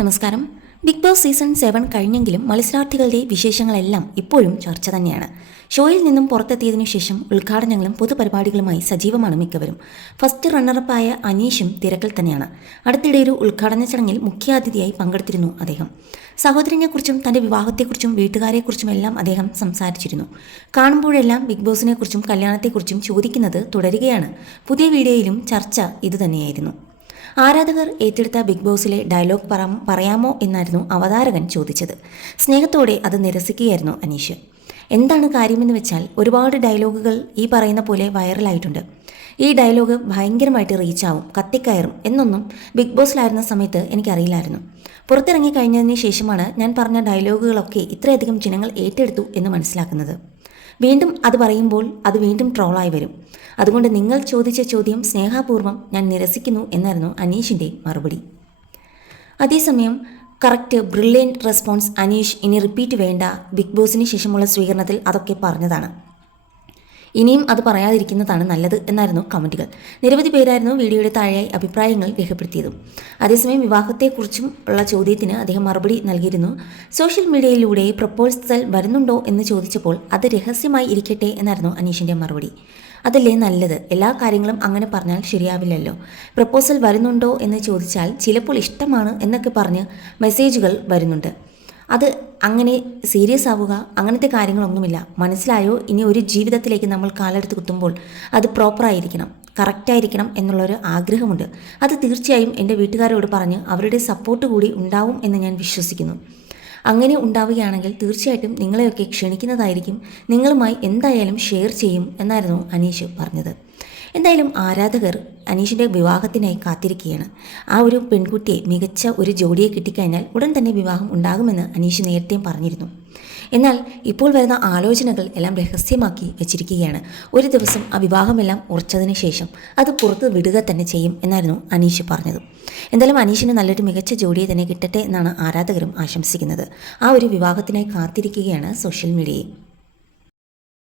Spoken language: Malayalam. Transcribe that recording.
നമസ്കാരം. ബിഗ് ബോസ് സീസൺ 7 കഴിഞ്ഞെങ്കിലും മത്സരാർത്ഥികളുടെ വിശേഷങ്ങളെല്ലാം ഇപ്പോഴും ചർച്ച തന്നെയാണ്. ഷോയിൽ നിന്നും പുറത്തെത്തിയതിനു ശേഷം ഉദ്ഘാടനങ്ങളും പൊതുപരിപാടികളുമായി സജീവമാണ് മിക്കവരും. ഫസ്റ്റ് റണ്ണറപ്പായ അനീഷും തിരക്കിൽ തന്നെയാണ്. അടുത്തിടെ ഒരു ഉദ്ഘാടന ചടങ്ങിൽ മുഖ്യാതിഥിയായി പങ്കെടുത്തിരുന്നു അദ്ദേഹം. സഹോദരനെക്കുറിച്ചും തൻ്റെ വിവാഹത്തെക്കുറിച്ചും വീട്ടുകാരെക്കുറിച്ചുമെല്ലാം അദ്ദേഹം സംസാരിച്ചിരുന്നു. കാണുമ്പോഴെല്ലാം ബിഗ് ബോസിനെക്കുറിച്ചും കല്യാണത്തെക്കുറിച്ചും ചോദിക്കുന്നത് തുടരുകയാണ്. പുതിയ വീഡിയോയിലും ചർച്ച ഇതുതന്നെയായിരുന്നു. ആരാധകർ ഏറ്റെടുത്ത ബിഗ് ബോസിലെ ഡയലോഗ് പറയാമോ എന്നായിരുന്നു അവതാരകൻ ചോദിച്ചത്. സ്നേഹത്തോടെ അത് നിരസിക്കുകയായിരുന്നു അനീഷ്. എന്താണ് കാര്യമെന്ന് വെച്ചാൽ ഒരുപാട് ഡയലോഗുകൾ ഈ പറയുന്ന പോലെ വൈറലായിട്ടുണ്ട്. ഈ ഡയലോഗ് ഭയങ്കരമായിട്ട് റീച്ചാവും, കത്തിക്കയറും എന്നൊന്നും ബിഗ് ബോസിലായിരുന്ന സമയത്ത് എനിക്കറിയില്ലായിരുന്നു. പുറത്തിറങ്ങി കഴിഞ്ഞതിന് ശേഷമാണ് ഞാൻ പറഞ്ഞ ഡയലോഗുകളൊക്കെ ഇത്രയധികം ജനങ്ങൾ ഏറ്റെടുത്തു എന്ന് മനസ്സിലാക്കുന്നത്. വീണ്ടും അത് പറയുമ്പോൾ അത് വീണ്ടും ട്രോളായി വരും. അതുകൊണ്ട് നിങ്ങൾ ചോദിച്ച ചോദ്യം സ്നേഹപൂർവ്വം ഞാൻ നിരസിക്കുന്നു എന്നായിരുന്നു അനീഷിൻ്റെ മറുപടി. അതേസമയം കറക്റ്റ് ബ്രില്യൻറ്റ് റെസ്പോൺസ്. അനീഷ് ഇനി റിപ്പീറ്റ് വേണ്ട. ബിഗ് ബോസിന് ശേഷമുള്ള സ്വീകരണത്തിൽ അതൊക്കെ പറഞ്ഞതാണ്. ഇനിയും അത് പറയാതിരിക്കുന്നതാണ് നല്ലത് എന്നായിരുന്നു കമൻറ്റുകൾ. നിരവധി പേരായിരുന്നു വീഡിയോയുടെ താഴെയായി അഭിപ്രായങ്ങൾ രേഖപ്പെടുത്തിയതും. അതേസമയം വിവാഹത്തെക്കുറിച്ചും ഉള്ള ചോദ്യത്തിന് അദ്ദേഹം മറുപടി നൽകിയിരുന്നു. സോഷ്യൽ മീഡിയയിലൂടെ പ്രപ്പോസൽ വരുന്നുണ്ടോ എന്ന് ചോദിച്ചപ്പോൾ അത് രഹസ്യമായി ഇരിക്കട്ടെ എന്നായിരുന്നു അനീഷിൻ്റെ മറുപടി. അതല്ലേ നല്ലത്, എല്ലാ കാര്യങ്ങളും അങ്ങനെ പറഞ്ഞാൽ ശരിയാവില്ലല്ലോ. പ്രപ്പോസൽ വരുന്നുണ്ടോ എന്ന് ചോദിച്ചാൽ ചിലപ്പോൾ ഇഷ്ടമാണ് എന്നൊക്കെ പറഞ്ഞ് മെസ്സേജുകൾ വരുന്നുണ്ട്. അത് അങ്ങനെ സീരിയസ് ആവുക അങ്ങനത്തെ കാര്യങ്ങളൊന്നുമില്ല. മനസ്സിലായോ? ഇനി ഒരു ജീവിതത്തിലേക്ക് നമ്മൾ കാലെടുത്ത് കുത്തുമ്പോൾ അത് പ്രോപ്പറായിരിക്കണം, കറക്റ്റായിരിക്കണം എന്നുള്ളൊരു ആഗ്രഹമുണ്ട്. അത് തീർച്ചയായും എൻ്റെ വീട്ടുകാരോട് പറഞ്ഞ് അവരുടെ സപ്പോർട്ട് കൂടി ഉണ്ടാവും എന്ന് ഞാൻ വിശ്വസിക്കുന്നു. അങ്ങനെ ഉണ്ടാവുകയാണെങ്കിൽ തീർച്ചയായിട്ടും നിങ്ങളെയൊക്കെ ക്ഷണിക്കുന്നതായിരിക്കും. നിങ്ങളുമായി എന്തായാലും ഷെയർ ചെയ്യും എന്നായിരുന്നു അനീഷ് പറഞ്ഞത്. എന്തായാലും ആരാധകർ അനീഷിൻ്റെ വിവാഹത്തിനായി കാത്തിരിക്കുകയാണ്. ആ ഒരു പെൺകുട്ടിയെ, മികച്ച ഒരു ജോഡിയെ കിട്ടിക്കഴിഞ്ഞാൽ ഉടൻ തന്നെ വിവാഹം ഉണ്ടാകുമെന്ന് അനീഷ് നേരത്തെയും പറഞ്ഞിരുന്നു. എന്നാൽ ഇപ്പോൾ വരുന്ന ആലോചനകൾ എല്ലാം രഹസ്യമാക്കി വെച്ചിരിക്കുകയാണ്. ഒരു ദിവസം ആ വിവാഹമെല്ലാം ഉറച്ചതിന് ശേഷം അത് പുറത്ത് വിടുക തന്നെ ചെയ്യും എന്നായിരുന്നു അനീഷ് പറഞ്ഞത്. എന്തായാലും അനീഷിന് നല്ലൊരു മികച്ച ജോഡിയെ തന്നെ കിട്ടട്ടെ എന്നാണ് ആരാധകരും ആശംസിക്കുന്നത്. ആ ഒരു വിവാഹത്തിനായി കാത്തിരിക്കുകയാണ് സോഷ്യൽ മീഡിയയും.